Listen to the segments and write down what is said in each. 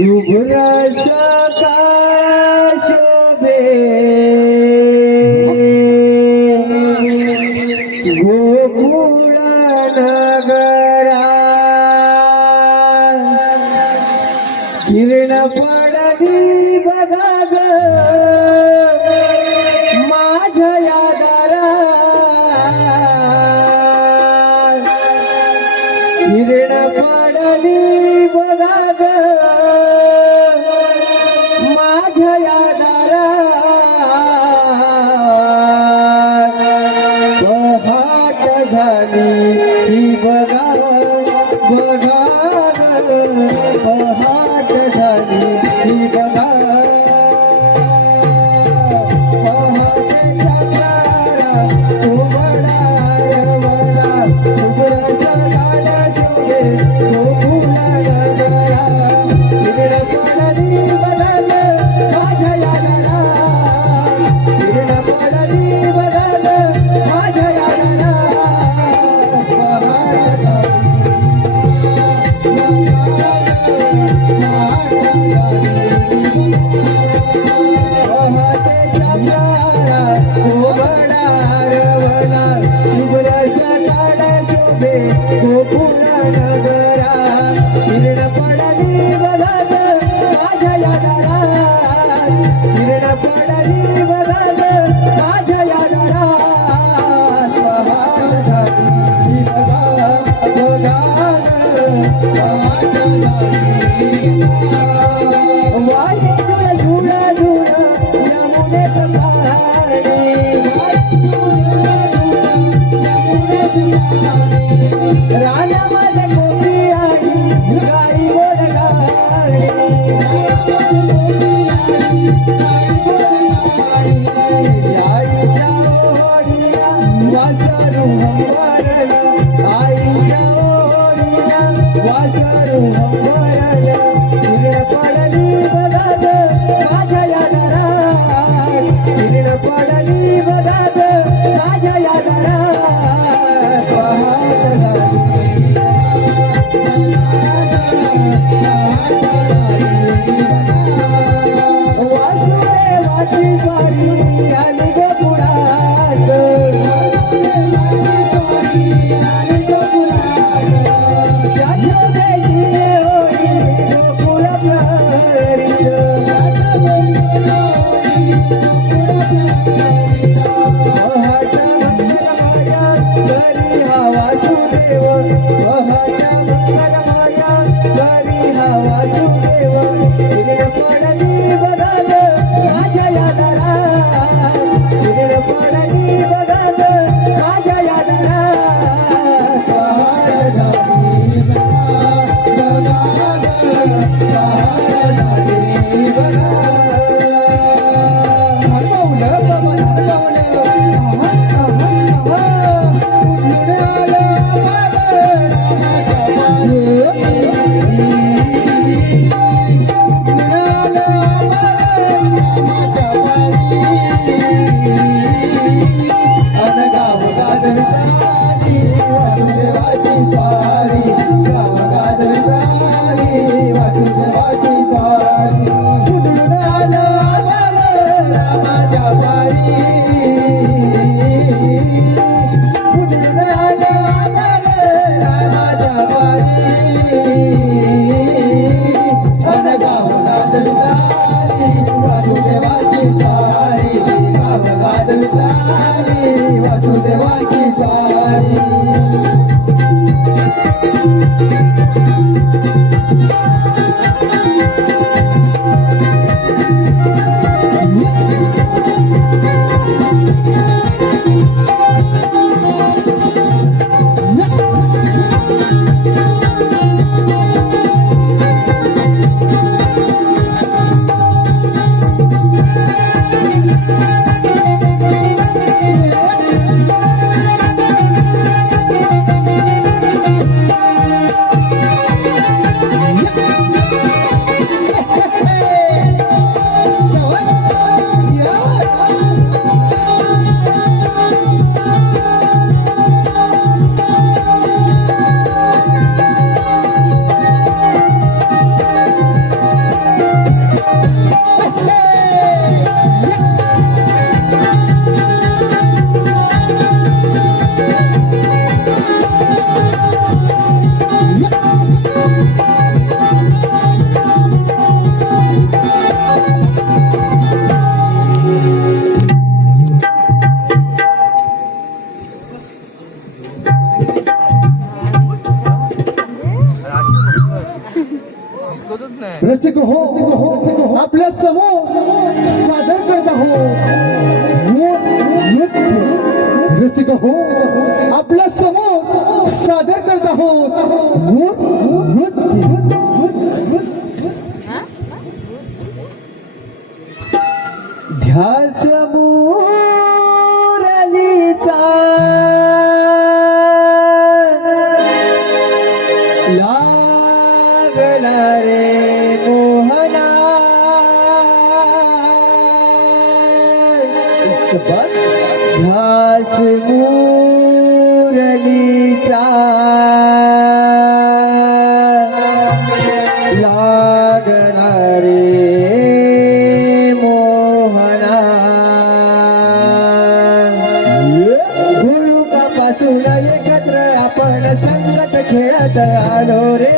शुभ्र सकाळ शोभे गोकुळ नगरा किरण पडली बघा ग माझ्या यादारा किरण पडली बघा ग माझ्या यादारा पहाट झाली ही बघा बघा पहाट झाली ही बघा रसिक हो आपल्या समोर सादर करता हो नृत्य रसिक हो आपल्या समोर सादर करता हो नृत्य ध्यास मुरलीचा लागला रे मोहना ध्यास मुरलीचा लागला रे पासून एकत्र आपण संगत खेळत आलो रे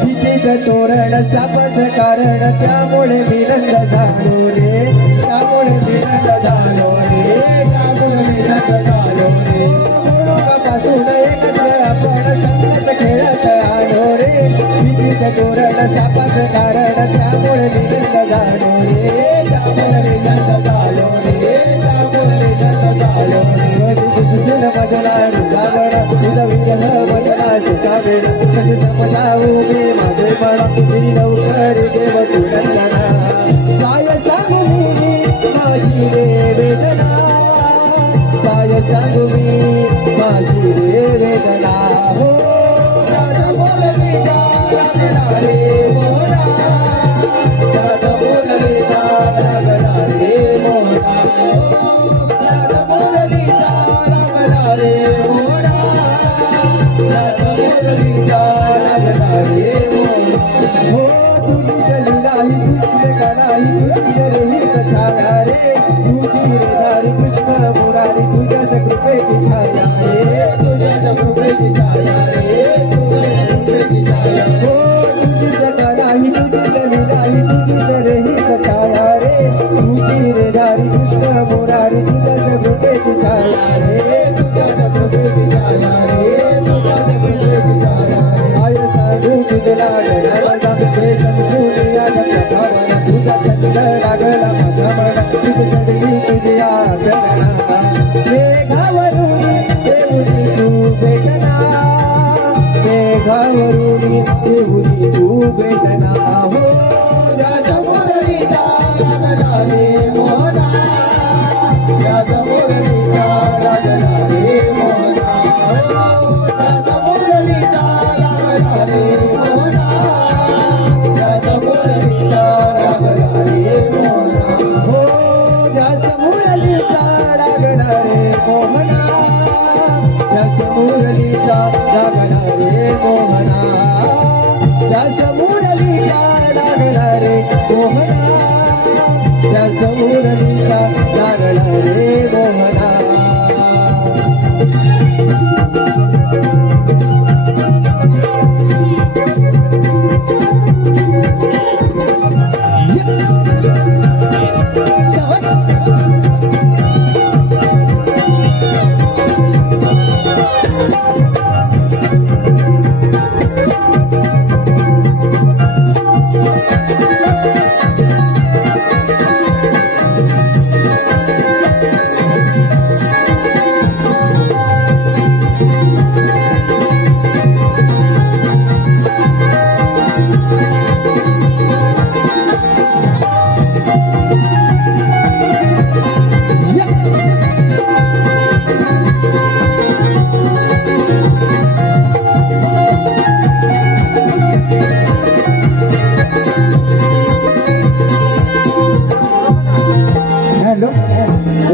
कितीच तोरण सापच कारण त्यामुळे विनंद झालो रे त्यामुळे विनंद झालो रे त्यामुळे विनंद झालो रे पासून एकत्र आपण संगत खेळत आलो रे कितीच तोरण सापच कारण त्यामुळे विनंद झालो रे त्यामुळे विनंद झालो रे त्यामुळे विनंद झालो रे तुझं बदला रुगावर तुझा विरह बदला सुखावेळ कसे समजावू मी माझे पण मी लवकर देव तुझ्या काय सांगू मी माझी रे वेदना काय सांगू मी माझी रे वेदना हो राजा बोलले लागला रे मोरा राजा बोलले लागला रे मोरा राजा बोलले रे मोरा राजा बोलले लागला रे मोरा हो तुझी जलीलाही तुझी कलाही तुझी रे कथा रे तुझी रे धारी पुष्प मुरारी तुझ्या कृपेची छाया रे तुझ्या कृपेची छाया रे तुझ्या कृपेची छाया हो तुझी कलाही तुझी जलीलाही तुझी रे कथा रे तुझी रे धारी पुष्प मुरारी तुझ्या कृपेची छाया रे तुझ्या कृपेची छाया रे तुझ्या कृपेची छाया रे आय साधू तुझे लागला हे समजून या भावाला तुझा छंद लागला माझ्या मना तुझी चढली तुझी आगना मेघावरून देऊनी तू भेटना मेघावरून देऊनी तू भेटना हो राजा मुरलीचा लागला रे मोहना राजा मुरलीचा लागला रे मोहना राजा मुरलीचा लागला रे मोहना राजा मुरलीचा लागला रे मोहना हो राजा मुरलीचा लागला रे मोहना राजा मुरलीचा लागला रे मोहना राजा मुरलीचा लागला रे मोहना राजा मुरलीचा लागला रे मोहना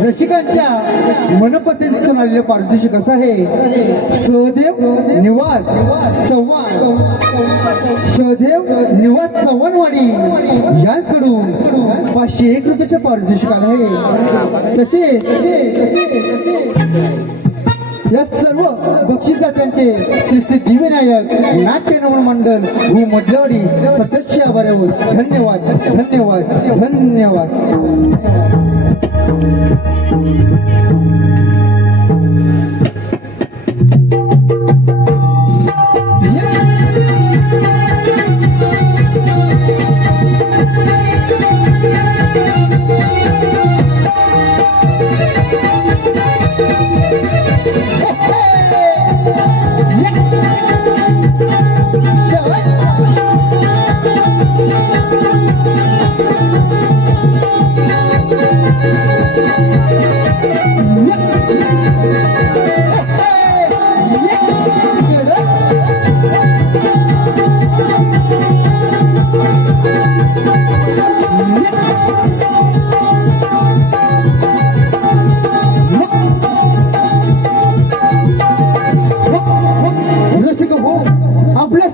रसिकांच्या मनपसंतीतून आलेले पारितोषिक असं आहे सहदेव निवास चव्हाण सहदेव निवास चव्हाणवाडी यांच्याकडून 501 रुपयाचं पारितोषिक आलं आहे तसे या सर्व बक्षीस दात्यांचे श्री श्री दिव्यनायक नाट्य नमन मंडळ व मधलवाडी सदस्य आभार आहोत. धन्यवाद धन्यवाद धन्यवाद.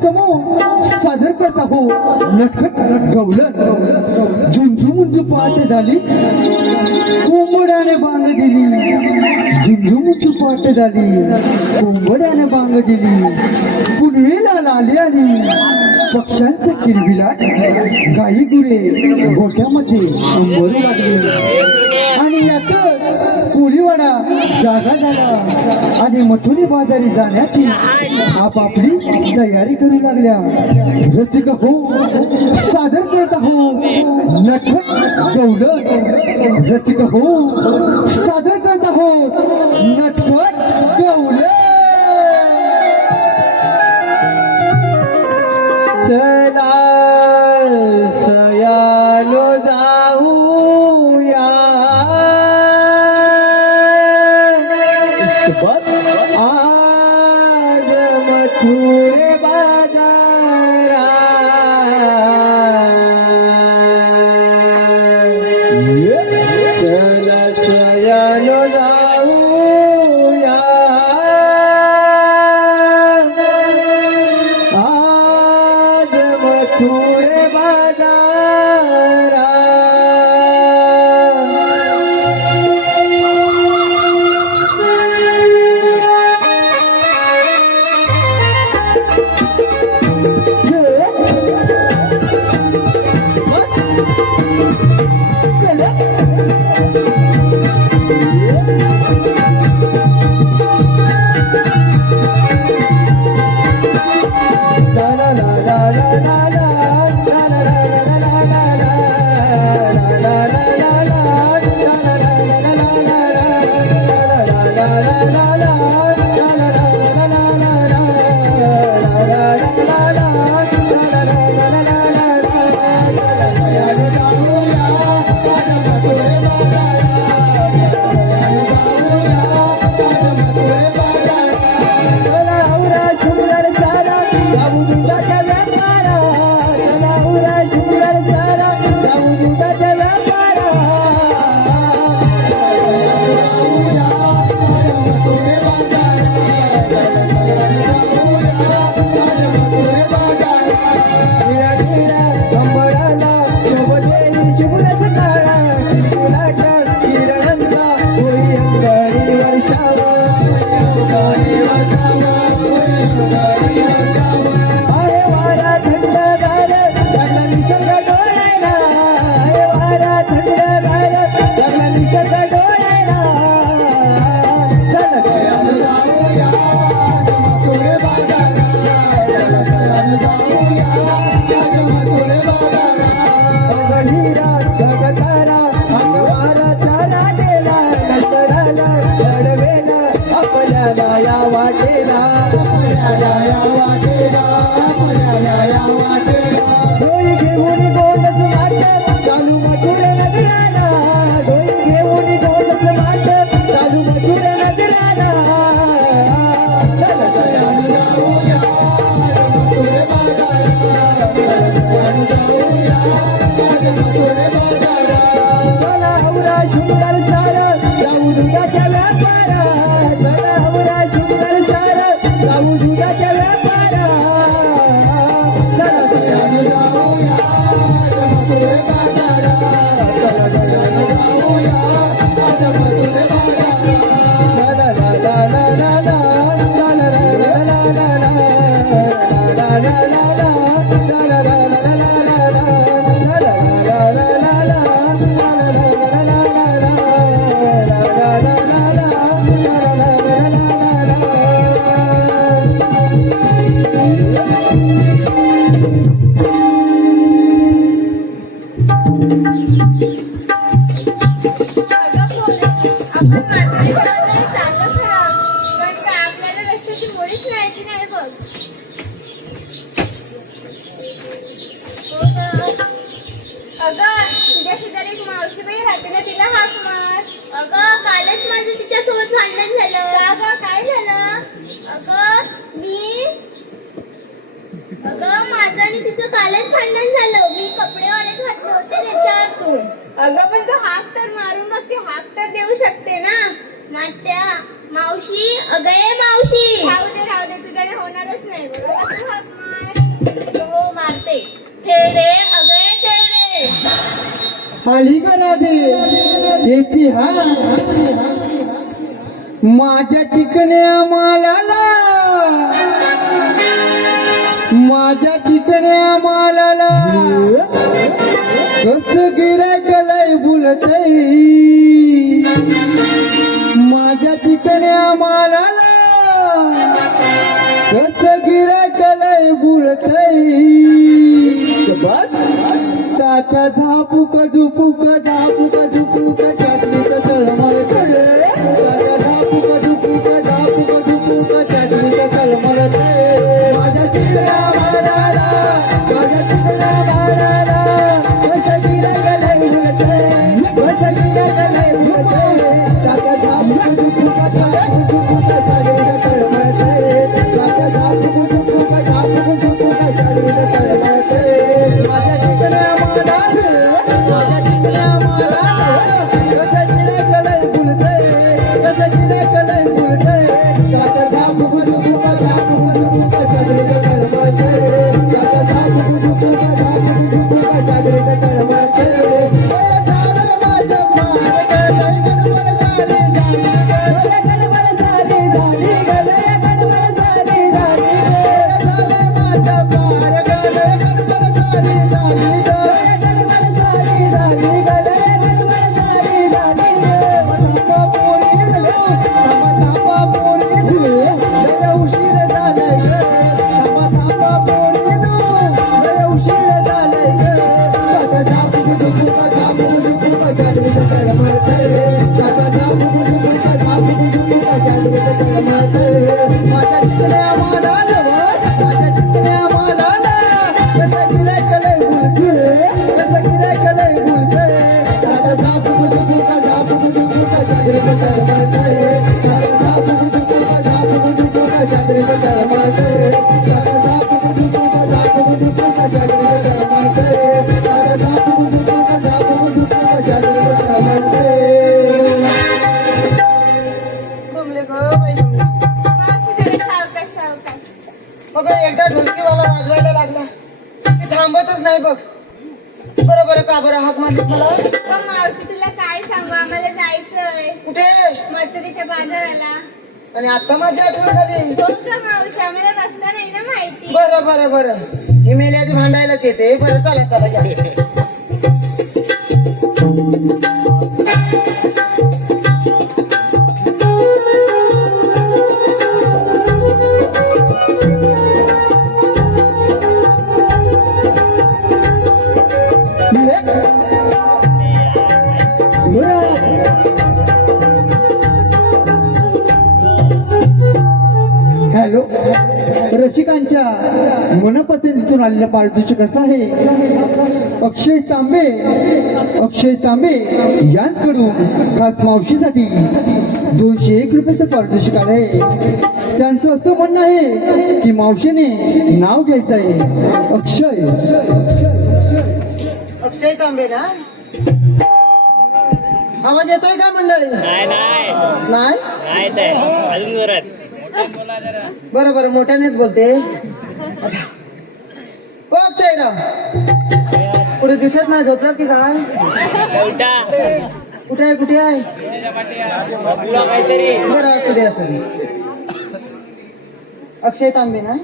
समोर सादर करत आहोत नटखट गवलन झुंझुमुंजू पाट झाली कोंबड्याने बांग दिली झुंझुमुंजू पाट झाली कोंबड्याने बांग दिली पुनवेला लाली आली पक्ष्यांचं किलबिलाट गाई गुरे गोठ्यामध्ये उंबरू लागली आणि याच कोळीवाडा जागा झाला आणि मथुरी बाजारी जाण्याची आपापली तयारी करू लागल्या रसिक हो सादर करत आहो नटखट गवलन रसिक हो सादर करत आहो नटखट गवलन चला सयालो जाऊया आज मथुरे बाजारा चला सयालो जाऊया आज मथुरे बाजारा अगं कालच माझं तिच्यासोबत भांडण झालं. अगं काय झालं? अगं माझं आणि तिचं कालच भांडण झालं. मी कपडे वाळत घातले होते त्याच्यातून. अगं पण तू हाक तर मारून बघते, हाक तर देऊ शकते ना. मावशी, अगं ए मावशी. राहू दे तुझ्याने होणारच नाही. बघा तू हाक मार. खेडे अगं खेडे. आली का राधे येते हा माझ्या टिकण्या मालाला, माझ्या टिकण्या मालाला कस गिरायक लय बोलतय, माझ्या टिकण्या मालाला कस गिरायक लय बोलतय. बस ताटा झापूक झुपूक झापूक झुपूक चाटलीत तळमळतय, ताटा झापूक झुपूक झापूक झुपूक चाटलीत तळमळतय. माझ्या चिकल्या बाळाला, माझ्या चिकल्या बाळाला बस गिरायक लय बोलतय, बस गिरायक लय बोलतय. ताटा झापूक झुपूक झापूक झुपूक चाटलीत तळमळतय, ताटा झापूक झुपूक झापूक झुपूक चाटलीत तळमळतय. माझ्या चिकल्या बाळाला, माझ्या चिकल्या बाळाला बस गिरायक लय बोलतय, बस गिरायक लय बोलतय. ताटा झापूक झुपूक झापूक झुपूक चाटलीत तळमळतय, ताटा झापूक झुपूक झापूक झुपूक चाटलीत तळमळतय. माझ्या पायाला गडबड सारी झाली ग, गडबड सारी झाली ग, गडबड सारी झाली ग. माझ्या पायाला गडबड सारी झाली ग, गडबड सारी झाली ग, गडबड सारी झाली ग. पोरी थांबा पोरी लय उशीर झालाय ग, थांबा पोरी लय उशीर झालाय ग. ताटा झापूक झुपूक झापूक झुपूक चाटलीत तळमळतय, ताटा झापूक झुपूक झापूक झुपूक चाटलीत तळमळतय. माझ्या चिकण्या मालाला, माझ्या चिकण्या मालाला कसं गिरायक लय बोलतय, कसं गिरायक लय बोलतय. ताटा झापूक झुपूक झापूक झुपूक चाटलीत तळमळतय, ताटा झापूक झुपूक झापूक झुपूक चाटलीत तळमळतय, ताटा झापूक झुपूक झापूक झुपूक चाटलीत तळमळतय, ताटा झापूक झुपूक झापूक झुपूक चाटलीत तळमळतय. सावकाश सावकाश. बघ एकदा ढोलकीवाला वाजवायला लागला की थांबतच नाही बघ. बरं बरं का बरं हाक मारली मला? पण मावशी तुला काय सांगू, आम्हाला जायचंय कुठे? मथुरेच्या बाजाराला. आणि आता माझी आठवण झाली. हो का मावशी, आम्हाला रस्ता नाही ना माहिती. बरं बरं बरं ही मेल्याची भांडायलाच येते. बरं चला चला या. हॅलो रसिकांच्या मनपसंतीतून आलेला पारितोषिक कसं आहे अक्षय तांबे, अक्षय तांबे यांच्याकडून खास मावशीसाठी 201 रुपयाचं पारितोषिक आलंय. त्यांचं असं म्हणणं आहे की मावशीने नाव घ्यायचं आहे अक्षय. अक्षय तांबे ना? आवाज येतोय का मंडळी? नाही नाही नाही नाही ते अजून जोरात. बरं बरं मोठ्यानेच बोलते. ओ अक्षयराव कुठे दिसत नाही, झोपलात की काय? उठा कुठे आहे कुठे आहे? बघूया काहीतरी. बरं असू दे असू दे. अक्षय तांबे ना?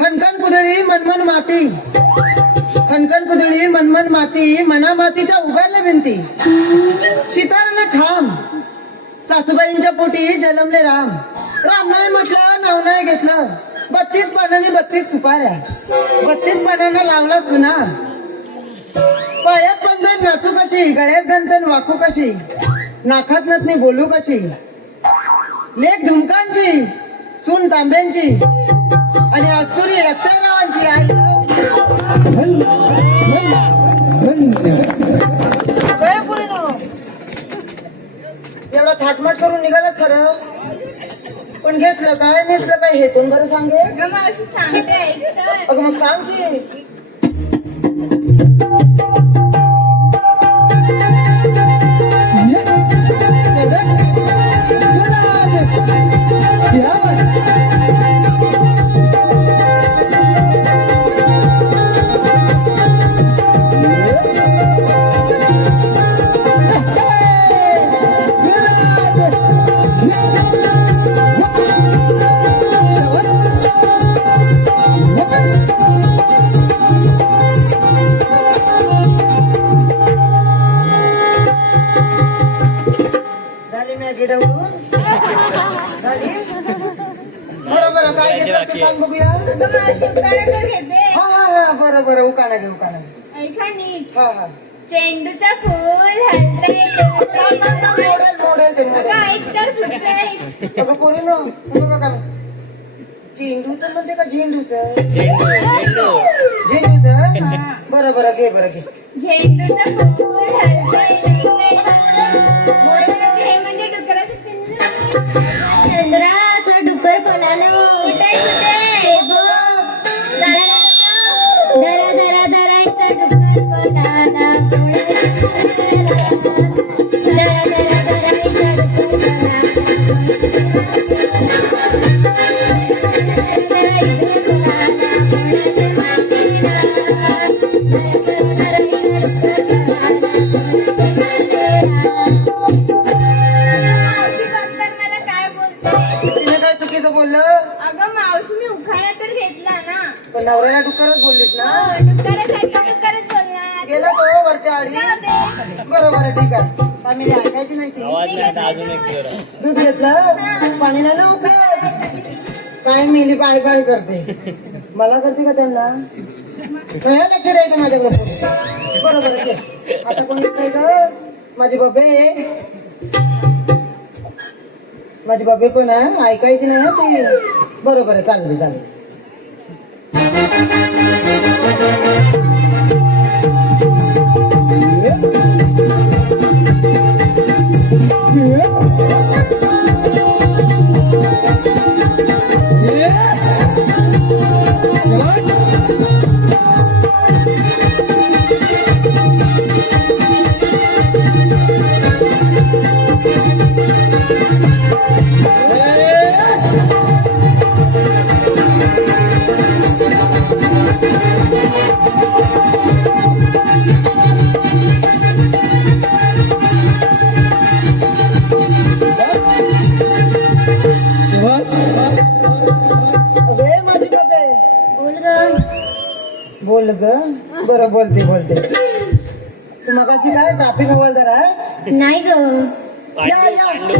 खनखन पुदळी मनमन माती, खनखन पुदळी मनमन माती, मना मातीच्या उभारल्या भिंती, शितारले खांब, सासूबाईंच्या पोटी जलमले राम. राम नाही म्हटलं, नाव नाही घेतलं. 32 पानांनी 32 सुपाऱ्या, 32 पानांना लावला चुना. पायात पंजन नाचू कशी, गळ्यात गंतन वाकू कशी, नाकात नथनी बोलू कशी. लेख धुमकांची, सून तांब्यांची आणि अस्तुरी रक्षारावांची आई. एवढा थाटमाट करून निघालात खरं, पण घेतलं काय नेसलं काय हे तुम बरं सांगे. अगं मावशी सांगते ऐक तर. अगं मग सांग की. या कसं सांग बघूया. अगं मावशी उखाणा तर घेते. हा हा हा बरं बरं उकाणा घे उकाणा घे. ऐका नीट. हा हा चेंडूचा फूल हलतंय मोडेल मोडेल ते अगं मोडेल. ऐक तर फुटतंय. अगं पोरी नो बघा चेंडूचं म्हणते का झेंडूचं झेंडूचं बरं बरं घे बरं घे. झेंडूचा फूल हलतंय हे म्हणजे डुकराचं पिल्लू. चंद्राचा डुकर पळालो कुठे कुठे दरा दरा दराचा डुकर पळाला दरा दरा दराचा मावशी बघ तर मला काय बोलते. तिने काय चुकीचं बोललं. अगं मावशी मी उखाणा तर घेतला ना. पण नवऱ्याला डुक्करच बोललीस ना. डुक्करच बोलणार. गेला तो वरच्या आडी. जाऊ दे. बरोबर आहे ठीक आहे. आम्ही ऐकायची नाही ती. आवाज नाही आता अजून एक जोरात. दूध घेतलं पाणी नाही ना उकळत. काय मेली बाय बाय करते. मला करते का त्यांना नाही लक्ष द्यायचं माझ्याकडे. बरोबर आहे घे. आता कोणी येतंय ग माझी बाबे. माझी बाबे पण आहे ऐकायची नाही ना ती. बरोबर आहे चालेल चालेल. अरे माझी बाबे बोल ग बोल ग. बरं बोलते बोलते. तू मगाशी काय ट्रॅफिक हवालदार आहे. नाही ग पांडू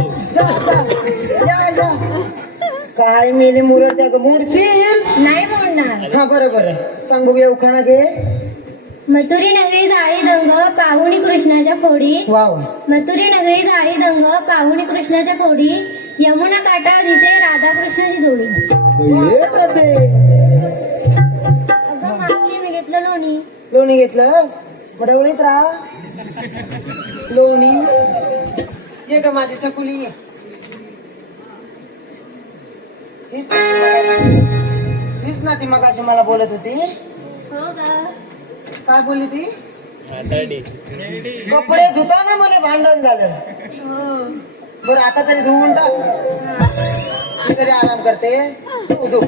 काय मेली मुरत त्या ग मोडशील. नाही बोलणार. हा बरं बरं सांग बघूया उखाणा घे. मथुरी नगरी जाळी दंग पाहुणी कृष्णाच्या खोडी वाव मथुरी नगरी जाळी दंग पाहुणी कृष्णाच्या खोडी यमुना काठावर दिसे राधाकृष्णाची जोडी. अगं मागली मी घेतलं लोणी. लोणी घेतलं मडवणीत राहा. लोणी ये ग माझी चकुली ये. हीच ना ती मगाशी मला बोलत होती. हो ग काय बोलली ती. हाताडी. कपडे धुताना मला भांडण झालं. बरं आता तरी धुवून टाक. मी तरी आराम करते. धु धु.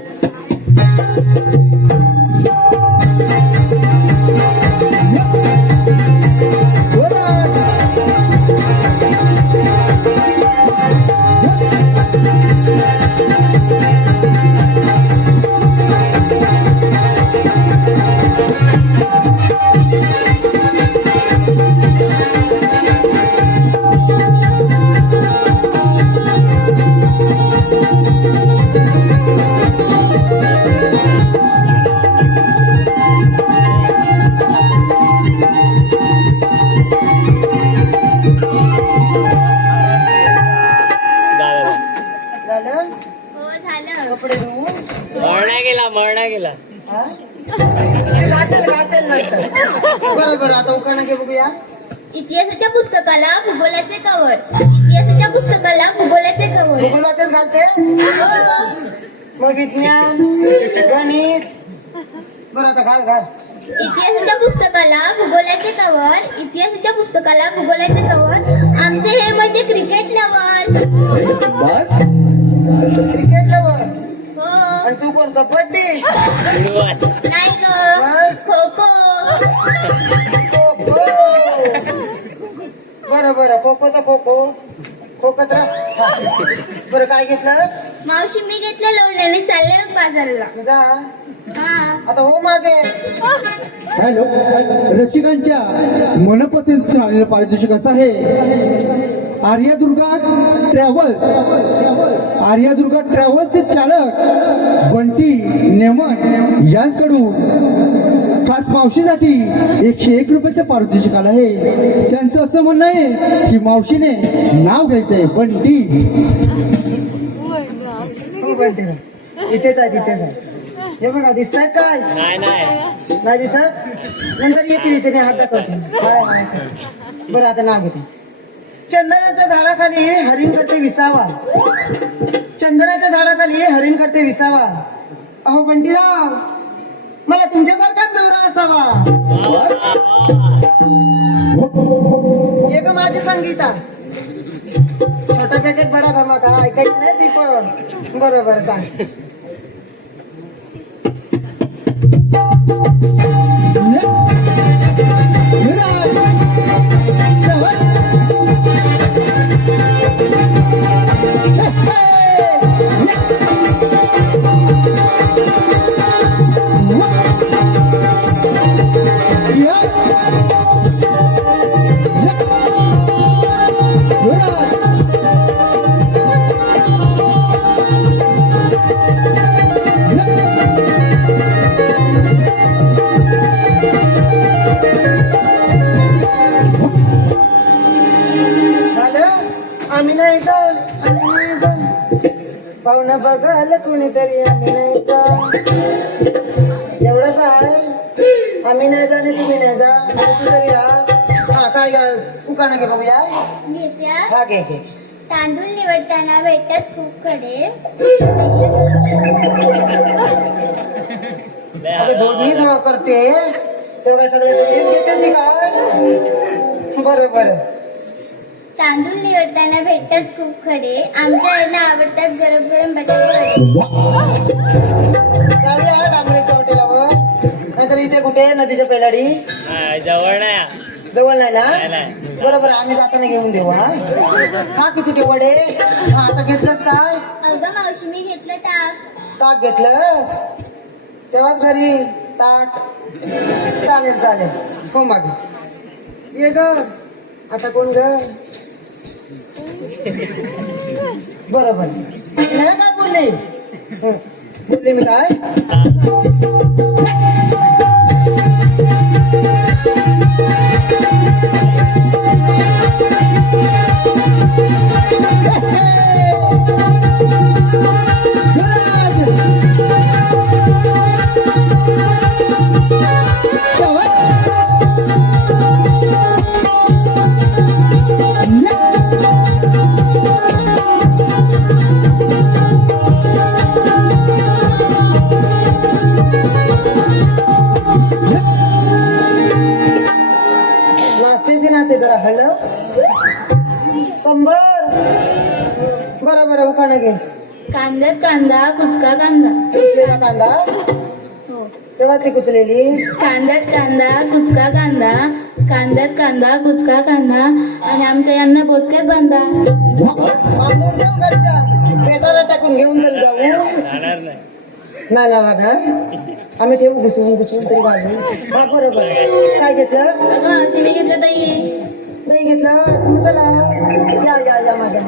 झालं हो झालं. कपडे धुवून. मळणा गेला. हा? ते घासेल घासेल नंतर. बरं बरं आता उखाणा घे बघूया. इतिहासाच्या पुस्तकाला भूगोलाचे कवर इतिहासाच्या पुस्तकाला भूगोलाचे कवर भूगोलाचेच घालते. मग विज्ञान गणित. बरं आता घाल घाल. इतिहासाच्या पुस्तकाला भूगोलाचे कवर इतिहासाच्या पुस्तकाला भूगोलाचे कवर आमचे हे म्हणजे क्रिकेट लवर. Cricket lover. हो आणि तू कोण कबड्डी. उडवास. नाही ग खो खो. खो खो. बरं बरं खो खो तर खो खो खो कचरा. बरं काय घेतलं. मावशी मी घेतलं लोण्याने चालले बाजारला. जा हा आता हो मागे. हॅलो रसिकांच्या मनपसंत झालेलं पारितोषिक असं आहे आर्यादुर्गा ट्रॅव्हल्सचे चालक बंटी नेमन यांच्याकडून खास मावशीसाठी 101 रुपयाचं पारितोषिक आलं आहे. त्यांचं असं म्हणणं आहे की मावशीने नाव घ्यायचंय बंटी. हो बनते ना. इथेच आहे. हे बघा दिसतायत काय नाही नाही दिसत. नंतर येतील इथे हात दाखवते. हाय. बरं आता नाव घेते. चंदनाच्या झाडाखाली हरिण करते विसावा. चंदनाच्या झाडाखाली हरिण करते विसावा. अहो बंटीराव मला तुमच्यासारखाच नवरा असावा. ये ग माझी संगीता. छोटा पॅकेट बडा धमाका ऐकायचं नाही ती पण. बरोबर सांग. आम्ही नाही पाहुणा बघाल कुणीतरी. आम्ही नाही एवढंच आहे. आम्ही नाही जाणे तुम्ही नाही जा. तू तरी हा काय उकाणा घे बघूया. घेत्या हा घे. तांदूळ निवडताना भेटतात खूप खडे. अगं जोडणी करते तेवढ्या सगळ्या जोडणीच घेतेस मी काय. बरं तांदूळ निवडताना भेटतात खूप खडे. आमच्या यांना आवडतात गरम गरम बटाटे. जाऊया डांबरेच्या हॉटेलावर. नाहीतर इथे कुठे नदीच्या पेलाडी जवळ नाही. जवळ नाही ना. नाही. बरोबर आम्ही जाताना घेऊन देऊ. हा किती ते वडे. हा आता घेतलंस काय. अगं मावशी मी घेतलं ताक घेतलंस तेव्हाच घरी ताट. चालेल हो मागे ये ग. आता कोण ग. बरोबर नाही काय बोलले. बोलले मी काय. नाचते जरा हळद कंबर. बरं उखाणा घे. कांद्यात कांदा कुचका कांदा. कुचलेला कांदा. तेव्हा ती कुचलेली. कांद्यात कांदा कुचका कांदा. कांद्यात कांदा कुचका कांदा. आणि आमच्या यांना बोचक्यात बांधा. बांधून देऊ घरच्या पेटाला टाकून घेऊन तरी जाऊ. जाणार नाही. नाही लागणार. आम्ही ठेवू घुसवून तरी घालू. हा बरोबर. काय घेतलं. अगं मावशी मी घेतलं दही. दही घेतलं. मग चला या माझ्या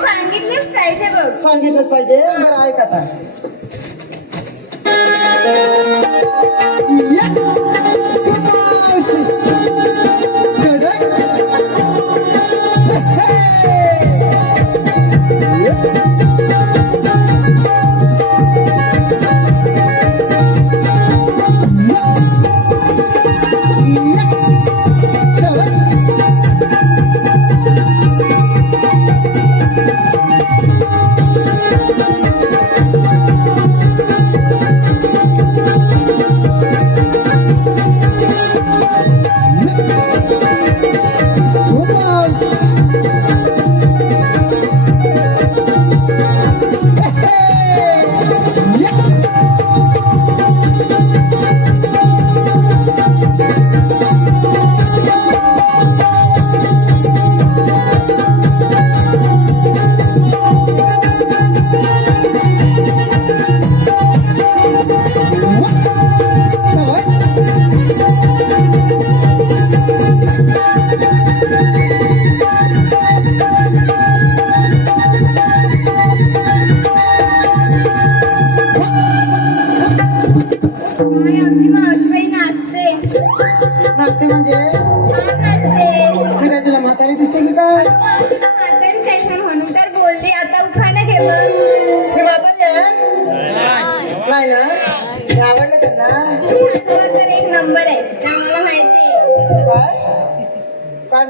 सांगितलंच पाहिजे बघ. सांगितलंच पाहिजे. बरं ऐक आता.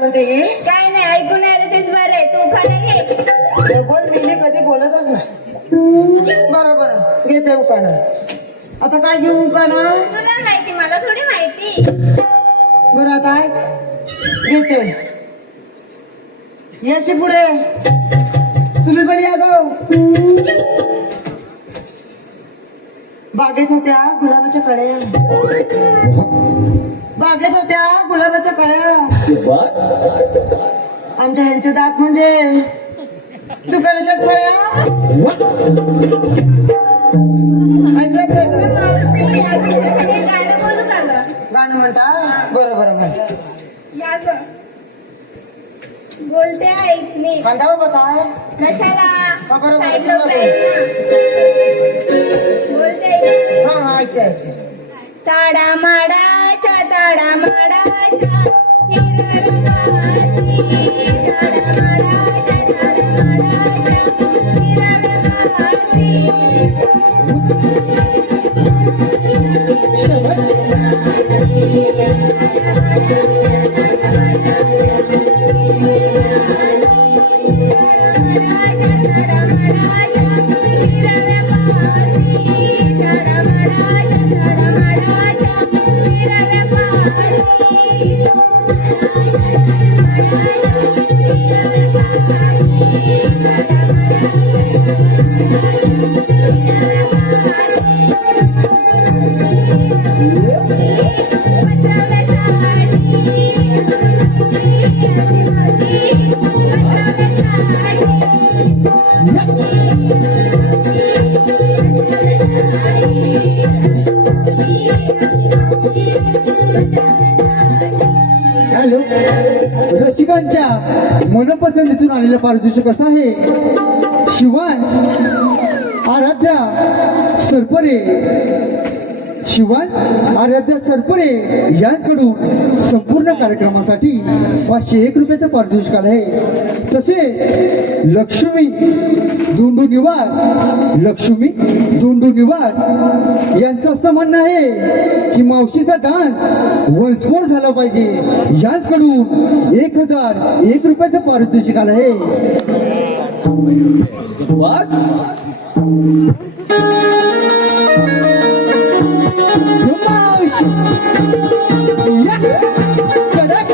म्हणते ही काय नाही ऐकून आलं तेच बरं आहे. तू उखाणा घे. कोण मिली कधी बोलतच नाही. बरं बरं घेते उकाणं. आता काय घेऊ उकाणं? तुला माहिती मला थोडी माहिती. बरं आता ऐक घेते. याशी पुढे तुम्ही पण या गो. बागेत होत्या गुलाबाच्या कळ्या. बागेत होत्या गुलाबाच्या कळ्या. आमच्या ह्यांचे दात म्हणजे दुकानाच्या फळ्या. ऐकलं काय गं? गाणं बोलू का गं? गाणं म्हणता? बरं बरं म्हणता. या गं. बोलते ऐक मी. खांद्यावर बसा. कशाला हा, बरोबर. साईडला उभं आहे ना. बोलते ऐक. हा हा ऐकते ऐकते. ताडा माडाच्या ताडा माडाच्या हिरव्या माती. ताडा माडाच्या ताडा माडाच्या हिरव्या माती. हॅलो, रसिकांच्या मनपसंतीतून आलेलं पारितोषिक असं आहे. शिवांश आराध्या सरपरे, शिवांश आराध्या सरपरे यांकडून संपूर्ण कार्यक्रमासाठी 501 रुपयाचं पारितोषिक आलं आहे. तसे लक्ष्मी धोंडू निवास, लक्ष्मी धोंडू निवास यांचं असं म्हणणं आहे की मावशीचा डान्स वंशमोर झाला पाहिजे. यांच्याकडून 1001 रुपयाचं पारितोषिक आलं आहे. मावशी या, कडक,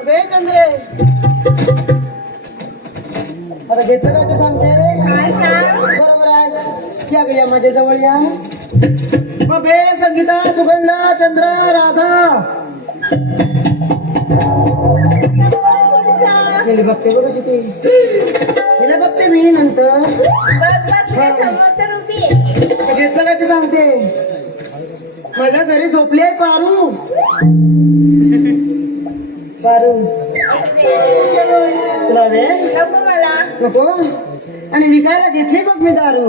अगे चंद्रे, आता घेतलं काय ते सांगते. काय सांग? बरोबर आहे. या ग या माझ्या जवळ या. बे संगीता, सुगंधा, चंद्र, राधा. पुढचा. गेली बघते बघ कशी ती. हिला बघते मी नंतर. बघ बघ समोर तर उभी आहे. आता घेतलं काय ते सांगते. माझ्या घरी झोपली आहे पारू. पारू असू दे. पुढचं बोल. तुला वे नको मला. नको. आणि विकायला घेतली बघ मी दारू.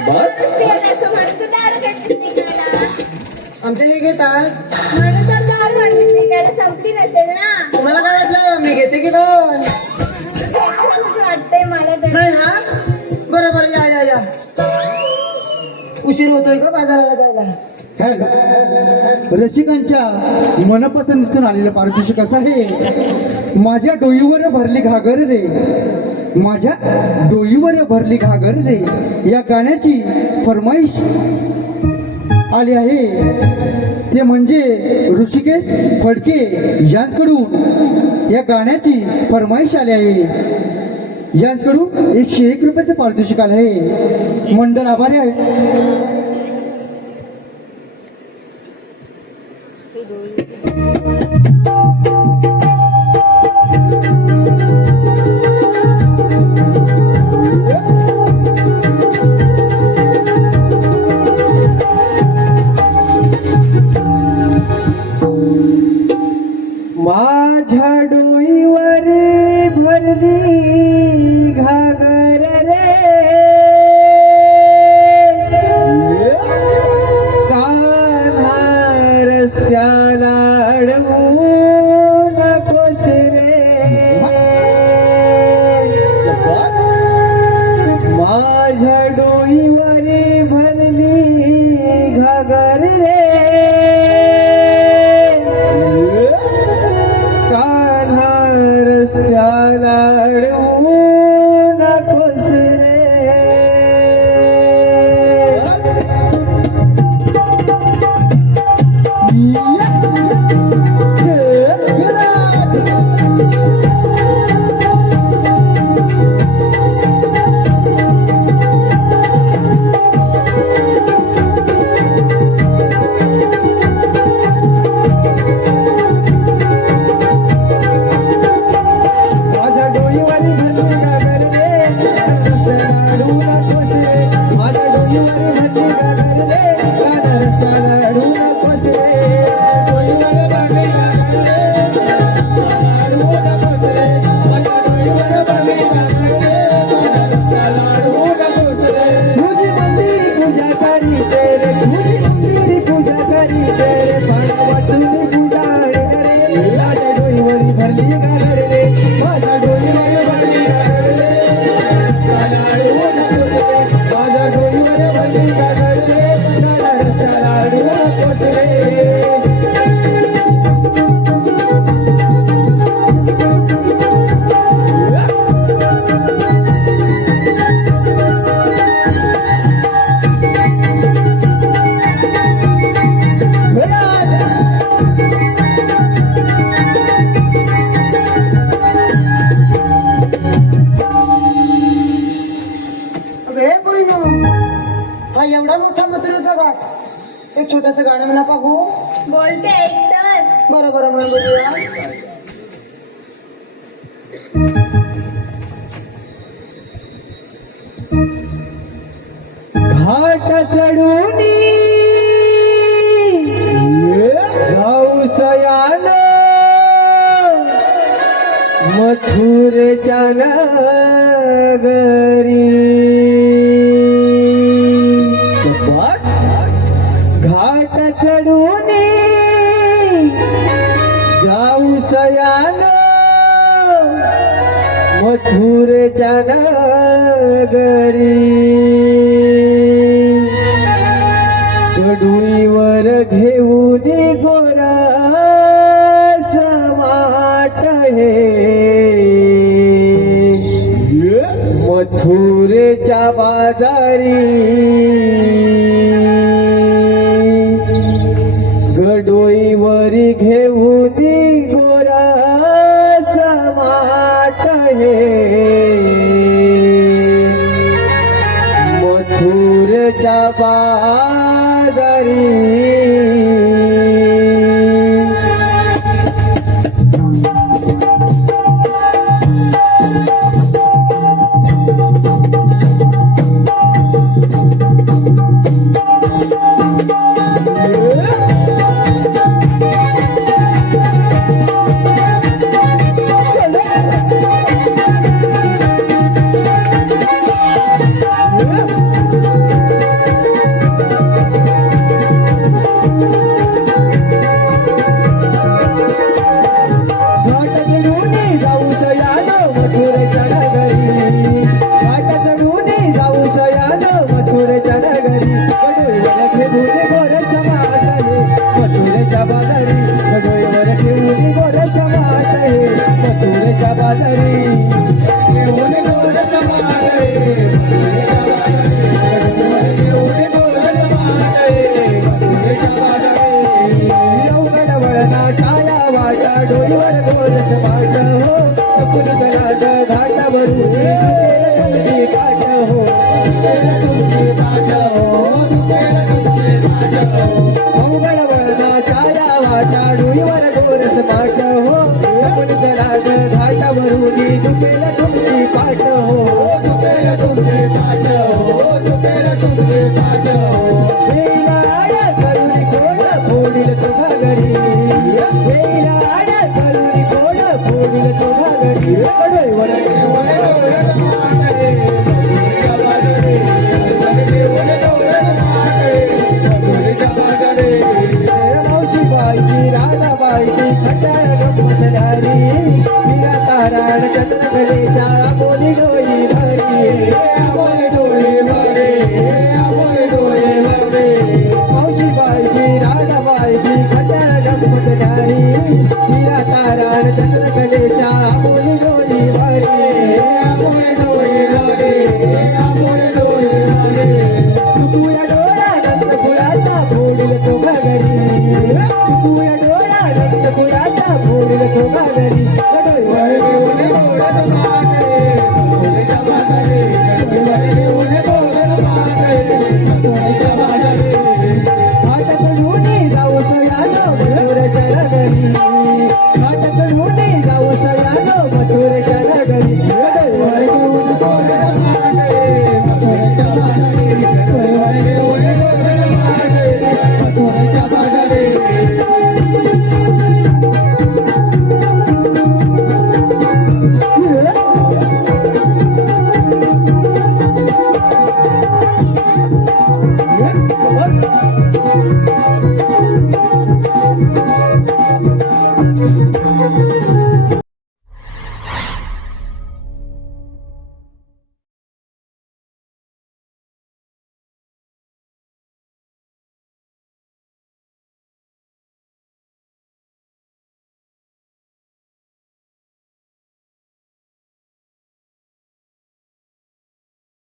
पिण्याचं म्हणून तू दारू घेतलीस विकायला. आमच्या हे घेतात. म्हणून तर दारू आणलीस विकायला. संपली नसेल ना. तुम्हाला काय वाटलं मी घेते की दोन? असं वाटतंय मला तर. नाही हा. बरं बरं या या या. उशीर होतोय का बाजाराला जायला? रसिकांच्या मनपसंतीतून आलेलं पारितोषिक असं आहे. माझ्या डोईवर भरली घागर रे, माझ्या डोईवर भरली घागर रे या गाण्याची फरमाईश आली आहे. ते म्हणजे ऋषिकेश फडके यांकडून या गाण्याची फरमाईश आली आहे. यांच्याकडून 101 रुपयाचं पारितोषिक आलं आहे. मंडळ आभारी आहे. माझ्या डोईवर भरली घागर रे कान्हा रस्त्याला अडवू नकोस रे माझ्या डोईवर भरली घागर रे कान्हा रस्त्याला अडवू नकोस रे माझ्या डोईवारी भरली घागर रे रस्त्याला अडवू नकोस रे माझ्या डोईवारी भरली घागर रे कान्हा रस्त्याला अडवू नकोस रे डोईवारी भरली घागर रे अडवू नकोस रे माझ्या डोईवारी भरली घागर रे कान्हा रस्त्याला अडवू नकोस रे तुझी मंदिर पूजा करी तेरे तुझी मंदिर पूजा करी तेरे पाण्या वाचून गुंडाळे रे माझ्या डोईवारी भरली घागर रे माझ्या डोईवारी भरली घागर रे रस्त्याला अडवू नकोस रे माझ्या डोईवारी भरली घागर रे कान्हा रस्त्याला अडवू नकोस रे अगं हे पोरीनो, हा एवढा मोठा मथुरेचा घाट एक छोटंसं गाणं म्हणा पाहू. बोलते एकतर बरं बरं म्हणून बोलूया. घाट चढून जाऊ सयान मथुरेच्या नगरी घाट चढून जाऊ सयान मथुरेच्या नगरी चढुईवर घेऊन गोरा समाट हे मथुरेच्या बाजारी गडोईवरी घेऊन गोरा समाट हे मथुरेच्या बाजारी डोईवर गोरस बाट हो घाटावरून मंगळवनाच्या डावाच्या डोईवर गोरस पाठ हो आपण घाटावरून दुखेल तुमची पाठ हो